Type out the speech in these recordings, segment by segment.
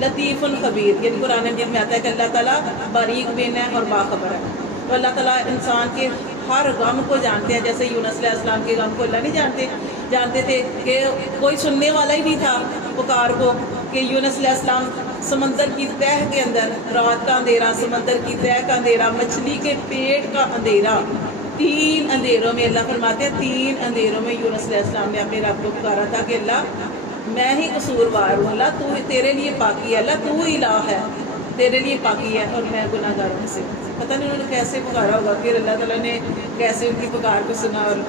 لطیف الخبیر، یعنی قرآن مجید میں آتا ہے کہ اللہ تعالیٰ باریک بین ہے اور باخبر ہے. تو اللہ تعالیٰ انسان کے ہر غم کو جانتے ہیں. جیسے یونس علیہ السلام کے غم کو اللہ نہیں جانتے تھے کہ کوئی سننے والا ہی نہیں تھا پکار کو، کہ یونس علیہ السلام سمندر کی تہہ کے اندر، رات کا اندھیرا، سمندر کی تہہ کا اندھیرا، مچھلی کے پیٹ کا اندھیرا، 3 اندھیروں میں، اللہ فرماتے ہیں 3 اندھیروں میں یونس علیہ السلام نے اپنے رب کو پکارا تھا کہ اللہ میں ہی قصوروار ہوں، اللہ تو تیرے لیے پاکی ہے، اللہ تو الہ ہے، تیرے لیے پاکی ہے اور میں گناہ گاروں میں سے. پتہ نہیں انہوں نے کیسے پکارا ہوگا، پھر اللہ تعالیٰ نے کیسے ان کی پکار کو سنا. اور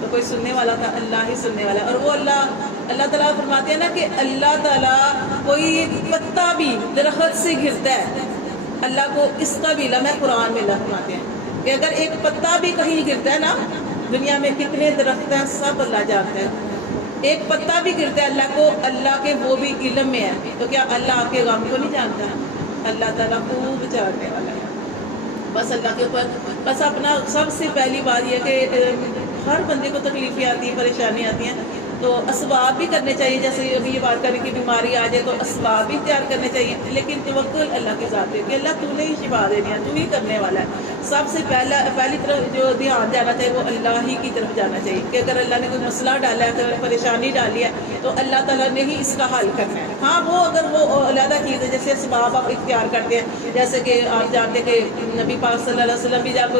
تو کوئی سننے والا تھا، اللہ ہی سننے والا. اور وہ اللہ تعالیٰ فرماتے ہیں نا کہ اللہ تعالیٰ کوئی پتا بھی درخت سے گرتا ہے، اللہ کو اس کا بھی علم ہے. قرآن میں اللہ فرماتے ہیں کہ اگر ایک پتا بھی کہیں گرتا ہے نا، دنیا میں کتنے درخت ہیں سب اللہ جانتا ہے، ایک پتا بھی گرتا ہے اللہ کو، اللہ کے وہ بھی علم میں ہے. تو کیا اللہ آپ کے غم کو نہیں جانتا؟ اللہ تعالیٰ خوب جاننے والا ہے. بس اللہ کے اوپر بس اپنا سب سے پہلی بات یہ کہ ہر بندے کو تکلیفیں آتی ہیں، پریشانی آتی ہیں، تو اسباب بھی کرنے چاہیے. جیسے ابھی یہ بات کریں کہ بیماری آ جائے تو اسباب بھی اختیار کرنے چاہیے، لیکن توکل اللہ کی ذات ہے کہ اللہ تو نے ہی شفا دینی ہے، تو ہی کرنے والا ہے. سب سے پہلی طرف جو دھیان جانا چاہیے وہ اللہ ہی کی طرف جانا چاہیے کہ اگر اللہ نے کوئی مسئلہ ڈالا ہے، اگر پریشانی ڈالی ہے تو اللہ تعالیٰ نے ہی اس کا حل کرنا ہے. ہاں وہ اگر وہ علیحدہ چیز ہے، جیسے اسباب آپ اختیار کرتے ہیں، جیسے کہ آپ جانتے کہ نبی پاک صلی اللہ علیہ وسلم بھی جب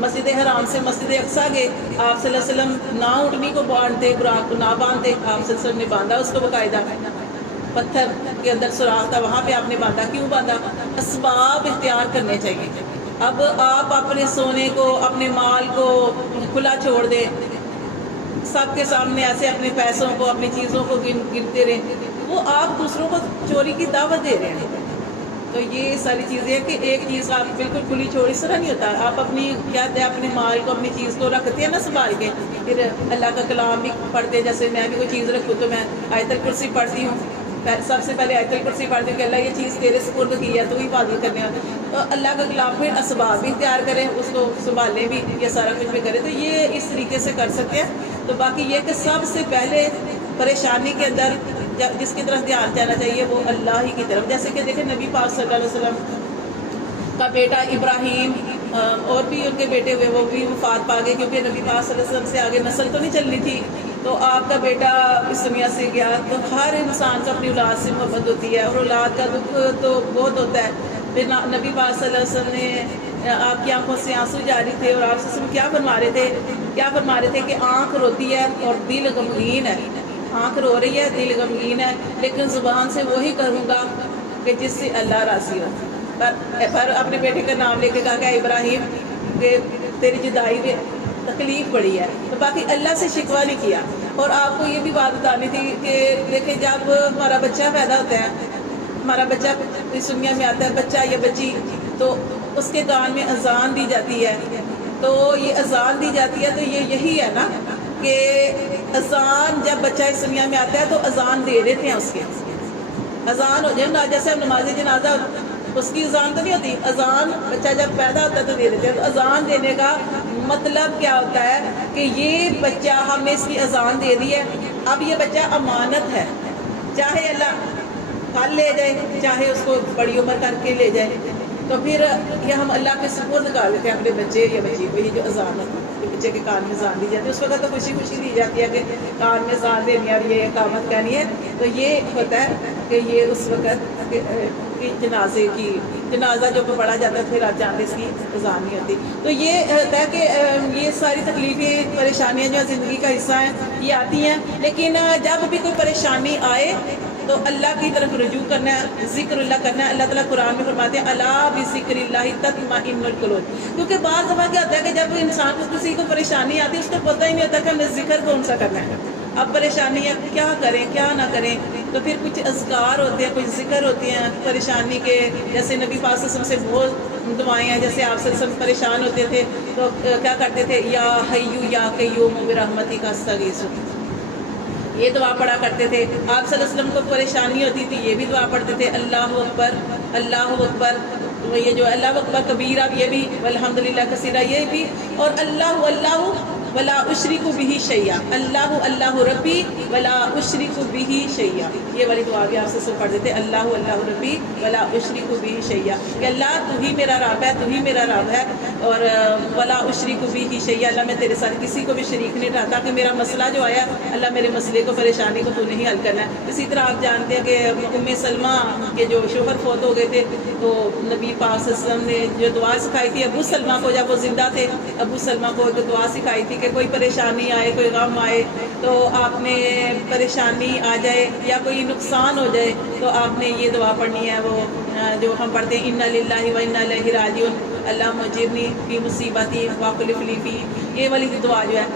مسجد حرام سے مسجد اقصیٰ گئے، آپ صلی اللہ علیہ وسلم نہ اونٹنی کو باندھتے، براق کو نہ باندھتے، آپ صلی اللہ علیہ وسلم نے باندھا اس کو باقاعدہ، پتھر کے اندر سوراخ تھا وہاں پہ آپ نے باندھا. کیوں باندھا؟ اسباب اختیار کرنے چاہیے. اب آپ اپنے سونے کو، اپنے مال کو کھلا چھوڑ دیں، سب کے سامنے ایسے اپنے پیسوں کو، اپنی چیزوں کو گنتے رہیں، وہ آپ دوسروں کو چوری کی دعوت دے رہے ہیں. تو یہ ساری چیزیں ہیں کہ ایک چیز آپ بالکل کھلی چھوڑ، اس طرح نہیں ہوتا. آپ اپنی کیا ہے اپنے مال کو، اپنی چیز کو رکھتے ہیں نا سنبھال کے، پھر اللہ کا کلام بھی پڑھتے ہیں. جیسے میں بھی کوئی چیز رکھوں تو میں آیت الکرسی پڑھتی ہوں، سب سے پہلے آیت الکرسی پڑھتی ہوں کہ اللہ یہ چیز تیرے سپرد کی ہے، تو ہی حفاظت کرنے والا. تو اللہ کا کلام پھر اسباب بھی تیار کریں، اس کو سنبھالیں بھی، یہ سارا کچھ بھی کریں. تو یہ اس طریقے سے کر سکتے ہیں. تو باقی یہ کہ سب سے پہلے پریشانی کے اندر جس کی طرف دھیان جانا چاہیے وہ اللہ ہی کی طرف. جیسے کہ دیکھیں نبی پاک صلی اللہ علیہ وسلم کا بیٹا ابراہیم اور بھی ان کے بیٹے ہوئے، وہ بھی وفات پا گئے کیونکہ نبی پاک صلی اللہ علیہ وسلم سے آگے نسل تو نہیں چلنی تھی. تو آپ کا بیٹا اس دنیا سے گیا. تو ہر انسان کو اپنی اولاد سے محبت ہوتی ہے اور اولاد کا دکھ تو بہت ہوتا ہے. پھر نبی پاک صلی اللہ علیہ وسلم نے آپ کی آنکھوں سے آنسو جاری تھے اور آپ سے کیا فرما رہے تھے کہ آنکھ روتی ہے اور دل غمگین ہے. آنکھ رو رہی ہے، دل غمگین ہے، لیکن زبان سے وہی کروں گا کہ جس سے اللہ راضی ہو. پر اپنے بیٹے کا نام لے کے کہا کہ ابراہیم کہ تیری جدائی میں تکلیف پڑی ہے. تو باقی اللہ سے شکوہ نہیں کیا. اور آپ کو یہ بھی بات بتانی تھی کہ دیکھیں جب ہمارا بچہ پیدا ہوتا ہے، ہمارا بچہ اس دنیا میں آتا ہے، بچہ یا بچی، تو اس کے کان میں اذان دی جاتی ہے. تو یہ اذان دی جاتی ہے تو یہی ہے نا کہ اذان جب بچہ اس دنیا میں آتا ہے تو اذان دے دیتے ہیں، اس کے اذان ہو جائے. جیسے ہم نماز جنازہ اس کی اذان تو نہیں ہوتی، اذان بچہ جب پیدا ہوتا ہے تو دے دیتے ہیں. تو اذان دینے کا مطلب کیا ہوتا ہے کہ یہ بچہ ہم نے اس کی اذان دے دی ہے، اب یہ بچہ امانت ہے، چاہے اللہ کل لے جائے چاہے اس کو بڑی عمر کر کے لے جائے. تو پھر یہ ہم اللہ کے سپرد کر لیتے ہیں اپنے بچے یا بچی کو. یہ جو اذان ہوتی ہے بچے کے کان میں اذان دی جاتی ہے، اس وقت تو خوشی دی جاتی ہے کہ کان میں اذان دینی ہے اور یہ اقامت کرنی ہے. تو یہ ہوتا ہے کہ یہ اس وقت جنازہ جو پڑھا جاتا ہے، پھر آپ جانتے اس کی اذان نہیں ہوتی. تو یہ ہوتا ہے کہ یہ ساری تکلیفیں پریشانیاں جو زندگی کا حصہ ہیں یہ آتی ہیں، لیکن جب بھی کوئی پریشانی آئے تو اللہ کی طرف رجوع کرنا ہے، ذکر اللہ کرنا ہے. اللہ تعالیٰ قرآن میں فرماتے ہیں الا بذکر اللہ تطمئن القلوب. کیونکہ بعض دفعہ کیا ہوتا ہے کہ جب انسان کو کسی کو پریشانی آتی ہے اس کو پتہ ہی نہیں ہوتا کہ ہمیں ذکر کون سا کرنا ہے. اب پریشانی ہے کیا کریں کیا نہ کریں، تو پھر کچھ اذکار ہوتے ہیں، کچھ ذکر ہوتے ہیں پریشانی کے. جیسے نبی پاک صلی اللہ علیہ وسلم سے بہت دعائیں ہیں. جیسے آپ صلی اللہ علیہ وسلم پریشان ہوتے تھے تو کیا کرتے تھے، یا حیو یا قیوم برحمتک استغیث، یہ دعا پڑھا کرتے تھے. آپ صلی اللہ علیہ وسلم کو پریشانی ہوتی تھی یہ بھی دعا پڑھتے تھے، اللہ اکبر اللہ اکبر. یہ جو اللہ اکبر کبیرہ یہ بھی، والحمدللہ کثیرہ یہ بھی، اور اللہ ولا اشرک بہ شیئا، اللہ اللہ ربی ولا اشرک بہ شیئا، یہ والی دعا بھی آپ سے پڑھ دیتے، اللہ اللہ ربی ولا اشرک بہ شیئا، کہ اللہ تو ہی میرا رب ہے، تو ہی میرا رب ہے، اور ولا اشرک بہ شیئا، اللہ میں تیرے ساتھ کسی کو بھی شریک نہیں رہتا، کہ میرا مسئلہ جو آیا اللہ میرے مسئلے کو، پریشانی کو تو نہیں حل کرنا ہے۔ اسی طرح آپ جانتے ہیں کہ ام سلمہ کے جو شوہر فوت ہو گئے تھے، تو نبی پاک صلی اللہ علیہ وسلم نے جو دعا سکھائی تھی ابو سلمہ کو، جب وہ زندہ تھے ابو سلمہ کو ایک دعا سکھائی تھی کہ کوئی پریشانی آئے، کوئی غم آئے، تو آپ نے پریشانی آ جائے یا کوئی نقصان ہو جائے تو آپ نے یہ دعا پڑھنی ہے، وہ جو ہم پڑھتے ہیں انا للہ و انا الیہ راجعون، اللہم اجرنی فی مصیبتی واخلف لی فی، یہ والی دعا جو ہے۔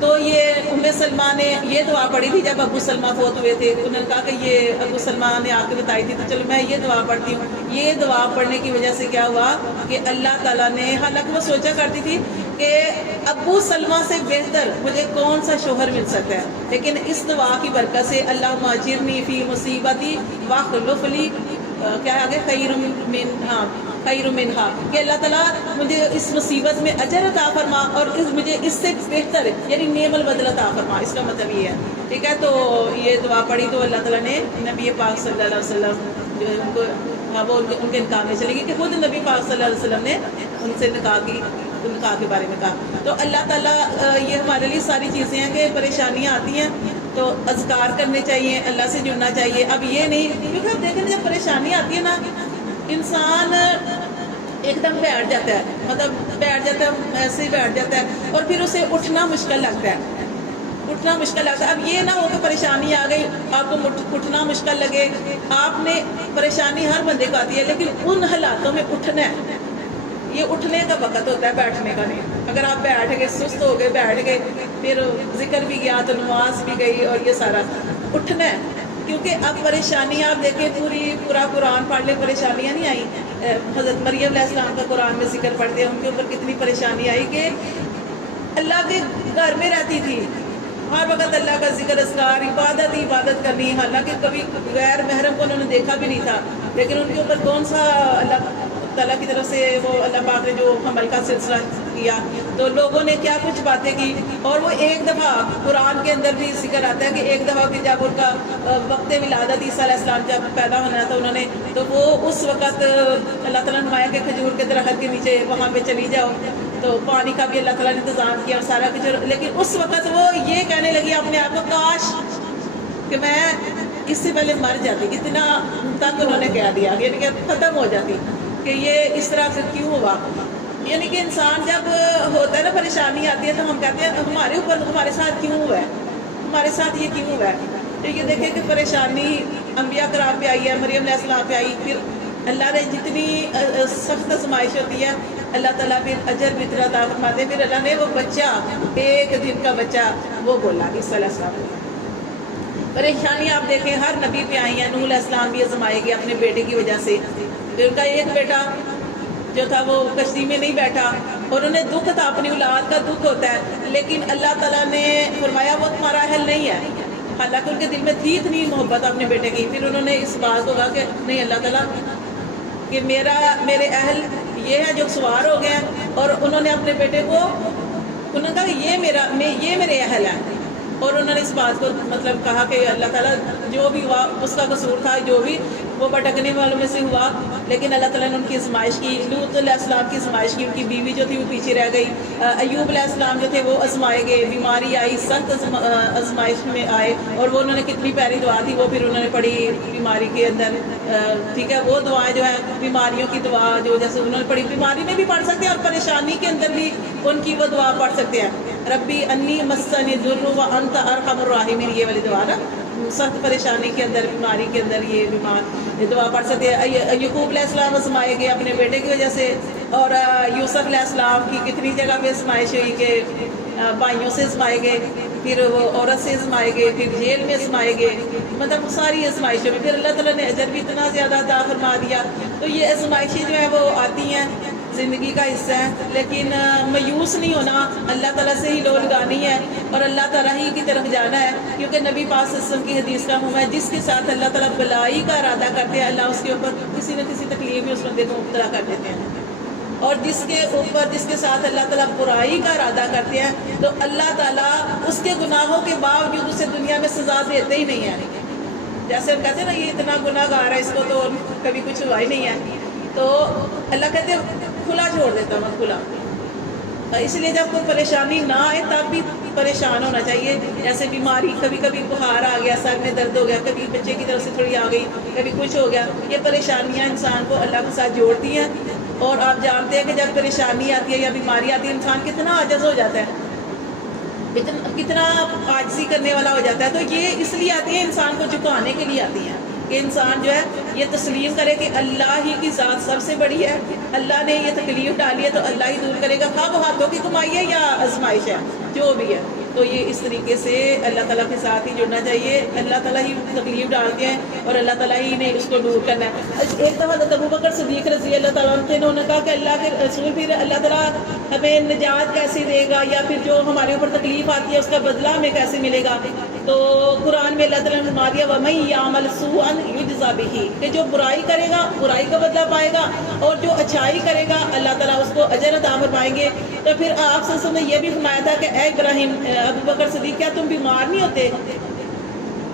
تو یہ ام سلمہ نے یہ دعا پڑھی تھی جب ابو سلمہ فوت ہوئے تھے، انہوں نے کہا کہ یہ ابو سلمہ نے آ کے بتائی تھی، تو چلو میں یہ دعا پڑھتی ہوں۔ یہ دعا پڑھنے کی وجہ سے کیا ہوا کہ اللہ تعالیٰ نے، حالانکہ وہ سوچا کرتی تھی کہ ابو سلمہ سے بہتر مجھے کون سا شوہر مل سکتا ہے، لیکن اس دعا کی برکت سے اللہم اجرنی فی مصیبتی واخلف لی، کیا آگے، خیر منہا، کہ اللہ تعالیٰ مجھے اس مصیبت میں اجر عطا فرما، اور مجھے اس سے بہتر یعنی نعم البدل عطا فرما، اس کا مطلب یہ ہے، ٹھیک ہے۔ تو یہ دعا پڑھی تو اللہ تعالیٰ نے نبی پاک صلی اللہ علیہ وسلم جو ہے ان کو، وہ ان کے نکاح میں چلی گئی، کہ خود نبی پاک صلی اللہ علیہ وسلم نے ان سے نکاح کے بارے میں کہا۔ تو اللہ تعالیٰ، یہ ہمارے لیے ساری چیزیں ہیں کہ پریشانیاں آتی ہیں تو اذکار کرنے چاہیے، اللہ سے جڑنا چاہیے۔ اب یہ نہیں، کیونکہ آپ دیکھیں جب پریشانی آتی ہے نا، انسان ایک دم بیٹھ جاتا ہے، مطلب بیٹھ جاتا ہے، ایسے ہی بیٹھ جاتا ہے، اور پھر اسے اٹھنا مشکل لگتا ہے، اٹھنا مشکل لگتا ہے۔ اب یہ نہ ہو کہ پریشانی آ گئی آپ کو اٹھنا مشکل لگے، آپ نے، پریشانی ہر بندے کو آتی ہے لیکن ان حالاتوں میں اٹھنا ہے، یہ اٹھنے کا وقت ہوتا ہے، بیٹھنے کا نہیں۔ اگر آپ بیٹھ گئے، سست ہو گئے، بیٹھ گئے، پھر ذکر بھی گیا تو نماز بھی گئی، اور یہ سارا اٹھنا ہے، کیونکہ اب پریشانی آپ دیکھیں، پورا قرآن پڑھ لیں، پریشانیاں نہیں آئیں۔ حضرت مریم علیہ السلام کا قرآن میں ذکر پڑھتے ہیں، ان کے اوپر کتنی پریشانی آئی کہ اللہ کے گھر میں رہتی تھی، ہر وقت اللہ کا ذکر، اذکار، عبادت ہی عبادت کرنی، حالانکہ کبھی غیر محرم کو انہوں نے دیکھا بھی نہیں تھا، لیکن ان کے اوپر کون سا اللہ تعالیٰ کی طرف سے وہ اللہ پاک نے جو حمل کا سلسلہ کیا، تو لوگوں نے کیا کچھ باتیں کی۔ اور وہ ایک دفعہ قرآن کے اندر بھی ذکر آتا ہے کہ ایک دفعہ کہ جب ان کا وقت ولادت عیسیٰ علیہ السلام جب پیدا ہونا تھا انہوں نے، تو وہ اس وقت اللہ تعالیٰ نے نمایا کہ کھجور کے درخت کے نیچے وہاں پہ چلی جاؤ، تو پانی کا بھی اللہ تعالیٰ نے انتظام کیا اور سارا کچھ، لیکن اس وقت وہ یہ کہنے لگی اپنے آپ کو، کاش کہ میں اس سے پہلے مر جاتی، اتنا تک انہوں نے کہہ دیا، یعنی کہ ختم ہو جاتی کہ یہ اس طرح سے کیوں ہوا۔ یعنی کہ انسان جب ہوتا ہے نا، پریشانی آتی ہے، تو ہم کہتے ہیں ہمارے اوپر، ہمارے ساتھ کیوں ہوا ہے، ہمارے ساتھ یہ کیوں ہوا ہے۔ تو یہ دیکھیں کہ پریشانی انبیاء کرام پہ آئی ہے، مریم علیہ السلام پہ آئی، پھر اللہ نے جتنی سخت آزمائش ہوتی ہے اللہ تعالیٰ پھر اجر بھی اتنا عطا فرماتے ہیں۔ پھر اللہ نے وہ بچہ، ایک دن کا بچہ، وہ بولا عیسیٰ علیہ السلام۔ پریشانی آپ دیکھیں ہر نبی پہ آئی ہیں، نوح علیہ السلام بھی آزمائے گئے اپنے بیٹے کی وجہ سے، پھر ان کا ایک بیٹا جو تھا وہ کشتی میں نہیں بیٹھا، اور انہیں دکھ تھا، اپنی اولاد کا دکھ ہوتا ہے، لیکن اللہ تعالیٰ نے فرمایا وہ تمہارا اہل نہیں ہے، حالانکہ ان کے دل میں تھی اتنی محبت اپنے بیٹے کی۔ پھر انہوں نے اس بات کو کہا کہ نہیں اللہ تعالیٰ کہ میرے اہل یہ ہے جو سوار ہو گئے ہیں، اور انہوں نے اپنے بیٹے کو، انہوں نے کہا کہ یہ میرے اہل ہیں، اور انہوں نے اس بات کو مطلب کہا کہ اللہ تعالیٰ جو بھی ہوا اس کا قصور تھا، جو بھی وہ بھٹکنے والوں میں سے ہوا، لیکن اللہ تعالیٰ نے ان کی آزمائش کی، لوط علیہ السلام کی آزمائش کی، ان کی بیوی جو تھی وہ پیچھے رہ گئی، ایوب علیہ السلام جو تھے وہ آزمائے گئے، بیماری آئی، سخت آزمائش میں آئے، اور وہ انہوں نے کتنی پیاری دعا تھی وہ پھر انہوں نے پڑھی بیماری کے اندر، ٹھیک ہے، وہ دعائیں جو ہیں بیماریوں کی دعا جو جیسے انہوں نے پڑھی، بیماری میں بھی پڑھ سکتے ہیں اور پریشانی کے اندر بھی ان کی وہ دعا پڑھ سکتے ہیں، ربی انی مسنی الضر وانت ارحم الراحمین، یہ والی دعا نا، سخت پریشانی کے اندر، بیماری کے اندر یہ دعا پڑھ سکتے ہیں۔ یعقوب علیہ السلام آزمائے گئے اپنے بیٹے کی وجہ سے، اور یوسف علیہ السلام کی کتنی جگہ پہ آزمائش ہوئی کہ بھائیوں سے آزمائے گئے، پھر وہ عورت سے آزمائے گئے، پھر جیل میں آزمائے گئے، مطلب ساری آزمائشوں میں پھر اللہ تعالیٰ نے اجر بھی اتنا زیادہ عطا فرما دیا۔ تو یہ آزمائشیں جو ہیں وہ آتی ہیں، زندگی کا حصہ ہے، لیکن مایوس نہیں ہونا، اللہ تعالیٰ سے ہی لو لگانی ہے اور اللہ تعالیٰ ہی کی طرف جانا ہے، کیونکہ نبی پاک صلی اللہ علیہ وسلم کی حدیث کا ہوا ہے جس کے ساتھ اللہ تعالیٰ بلائی کا ارادہ کرتے ہیں اللہ اس کے اوپر کسی نہ کسی تکلیف میں اس بندے کو مبتلا کر دیتے ہیں۔ اور جس کے اوپر جس کے ساتھ اللہ تعالیٰ برائی کا ارادہ کرتے ہیں تو اللہ تعالیٰ اس کے گناہوں کے باوجود اسے دنیا میں سزا دیتے ہی نہیں ہیں. جیسے ہم کہتے ہیں نا یہ اتنا گناہ گار ہے اس کو تو کبھی کچھ ہوا ہی نہیں ہے, تو اللہ کہتے ہیں کھلا چھوڑ دیتا ہوں, کھلا. اس لیے جب کوئی پریشانی نہ آئے تب بھی پریشان ہونا چاہیے. جیسے بیماری, کبھی کبھی بخار آ گیا, سر میں درد ہو گیا, کبھی بچے کی طرف سے تھوڑی آ گئی, کبھی کچھ ہو گیا, یہ پریشانیاں انسان کو اللہ کے ساتھ جوڑتی ہیں. اور آپ جانتے ہیں کہ جب پریشانی آتی ہے یا بیماری آتی ہے انسان کتنا عاجز ہو جاتا ہے, کتنا عاجزی کرنے والا ہو جاتا ہے. تو یہ اس لیے آتی ہے انسان کو جھکانے کے لیے آتی ہیں کہ انسان جو ہے یہ تسلیم کرے کہ اللہ ہی کی ذات سب سے بڑی ہے, اللہ نے یہ تکلیف ڈالی ہے تو اللہ ہی دور کرے گا, ہاں وہ ہاتھوں کی کمائی ہے یا آزمائش ہے جو بھی ہے. تو یہ اس طریقے سے اللہ تعالیٰ کے ساتھ ہی جڑنا چاہیے. اللہ تعالیٰ ہی تکلیف ڈالتے ہیں اور اللہ تعالیٰ ہی نے اس کو دور کرنا ہے. ایک دفعہ حضرت ابوبکر صدیق رضی اللہ تعالیٰ عنہ انہوں نے کہا کہ اللہ کے رسول پھر اللہ تعالیٰ ہمیں نجات کیسے دے گا, یا پھر جو ہمارے اوپر تکلیف آتی ہے اس کا بدلہ ہمیں کیسے ملے گا. تو قرآن میں اللہ تعالیٰ نے فرما دیا وَمَن يَعْمَلْ سُوءًا يُجْزَ بِهِ, کہ جو برائی کرے گا برائی کا بدلہ پائے گا, اور جو اچھائی کرے گا اللہ تعالیٰ اس کو اجر عطا فرمائیں گے. تو پھر آپ صلی اللہ علیہ وسلم نے یہ بھی فرمایا تھا کہ اے ابراہیم, ابوبکر صدیق, کیا تم بیمار نہیں ہوتے,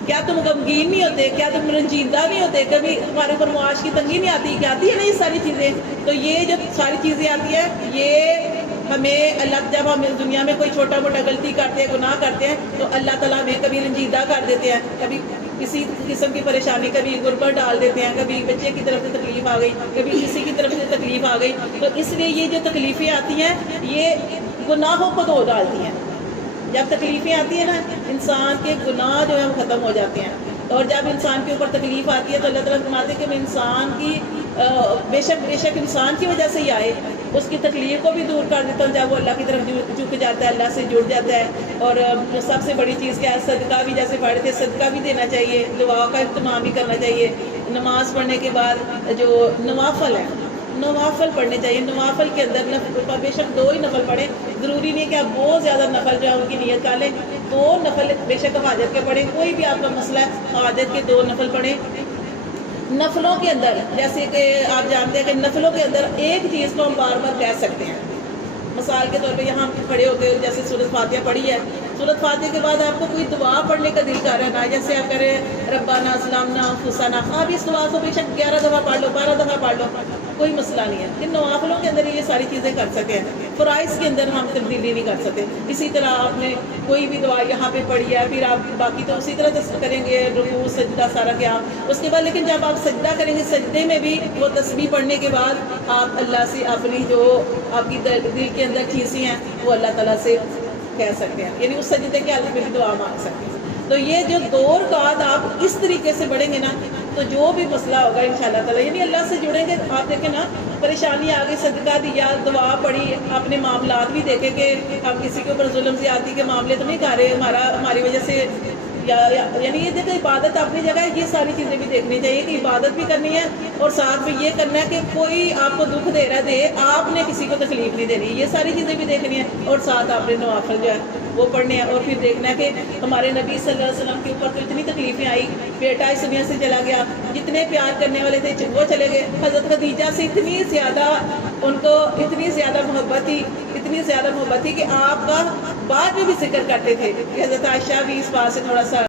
کیا تم غمگین نہیں ہوتے, کیا تم رنجیدہ نہیں ہوتے, کبھی ہمارے اوپر معاش کی تنگی نہیں آتی, کیا آتی ہے نا یہ ساری چیزیں. تو یہ جو ساری چیزیں آتی ہیں یہ ہمیں اللہ, جب ہم دنیا میں کوئی چھوٹا موٹا غلطی کرتے ہیں, گناہ کرتے ہیں, تو اللہ تعالیٰ ہمیں کبھی رنجیدہ کر دیتے ہیں, کبھی کسی قسم کی پریشانی, کبھی غربت ڈال دیتے ہیں, کبھی بچے کی طرف سے تکلیف آ گئی, کبھی کسی کی طرف سے تکلیف آ گئی. تو اس لیے یہ جو تکلیفیں آتی ہیں یہ گناہوں کو دھو ڈالتی ہیں. جب تکلیفیں آتی ہیں نا انسان کے گناہ جو ہیں وہ ختم ہو جاتے ہیں. اور جب انسان کے اوپر تکلیف آتی ہے تو اللہ تعالیٰ فرماتے ہیں کہ میں انسان کی بے شک انسان کی وجہ سے ہی آئے, اس کی تکلیف کو بھی دور کر دیتا ہوں جب وہ اللہ کی طرف جھک جاتا ہے, اللہ سے جڑ جاتا ہے. اور سب سے بڑی چیز کیا ہے, صدقہ بھی, جیسے پڑھے تھے صدقہ بھی دینا چاہیے, دعا کا اہتمام بھی کرنا چاہیے. نماز پڑھنے کے بعد جو نوافل ہے نوافل پڑھنے چاہیے. نوافل کے اندر بے شک 2 ہی نفل پڑھیں, ضروری نہیں کہ آپ بہت زیادہ نفل جو ہے ان کی نیت کر لیں. 2 نفل بے شک حاجت کے پڑھیں, کوئی بھی آپ کا مسئلہ ہے حاجت کے 2 نفل پڑھیں. نفلوں کے اندر جیسے کہ آپ جانتے ہیں کہ نفلوں کے اندر ایک چیز کو ہم بار بار کہہ سکتے ہیں. مثال کے طور پہ یہاں کھڑے ہو کے جیسے سورۃ فاتحہ پڑھی ہے, سورۃ فاتحہ کے بعد آپ کو کوئی دعا پڑھنے کا دل کر رہا ہے, جیسے آپ کریں ربنا ظلمنا انفسنا, آپ اس دعا کو بے شک 11 دفعہ پڑھ لو, 12 دفعہ پڑھ لو, کوئی مسئلہ نہیں ہے. کہ نوافلوں کے اندر یہ ساری چیزیں کر سکیں, فرائض کے اندر ہم تبدیلی نہیں کر سکتے. اسی طرح آپ نے کوئی بھی دعا یہاں پہ پڑھی ہے, پھر آپ باقی تو اسی طرح کریں گے, رکوع سجدہ سارا قیام. اس کے بعد لیکن جب آپ سجدہ کریں گے, سجدے میں بھی وہ تسبیح پڑھنے کے بعد آپ اللہ سے اپنی جو آپ کی دل کے اندر چیزیں ہیں وہ اللہ تعالیٰ سے کہہ سکتے ہیں, یعنی اس سجدے کے حالت میں بھی دعا مانگ سکتے ہیں. تو یہ جو 2 رکعات آپ اس طریقے سے پڑھیں گے نا تو جو بھی مسئلہ ہوگا انشاءاللہ تعالیٰ, یعنی اللہ سے جڑیں گے. آپ دیکھیں نا پریشانی آ گئی, صدقہ دیا, دعا پڑھی, اپنے معاملات بھی دیکھیں کہ ہم کسی کے اوپر ظلم زیادتی کے معاملے تو نہیں کر رہے ہماری وجہ سے, یعنی یہ دیکھیں عبادت اپنی جگہ ہے. یہ ساری چیزیں بھی دیکھنی چاہیے کہ عبادت بھی کرنی ہے اور ساتھ میں یہ کرنا ہے کہ کوئی آپ کو دکھ دے رہا دے, آپ نے کسی کو تکلیف نہیں دینی. یہ ساری چیزیں بھی دیکھنی ہے اور ساتھ آپ نے نوافل جو ہے وہ پڑھنے ہیں. اور پھر دیکھنا ہے کہ ہمارے نبی صلی اللہ علیہ وسلم کے اوپر تو اتنی تکلیفیں آئی, بیٹا اس دنیا سے چلا گیا, جتنے پیار کرنے والے تھے وہ چلے گئے. حضرت خدیجہ سے اتنی زیادہ ان کو اتنی زیادہ محبت تھی کہ آپ کا بعد میں بھی ذکر کرتے تھے کہ حضرت عائشہ بھی اس بات سے تھوڑا سا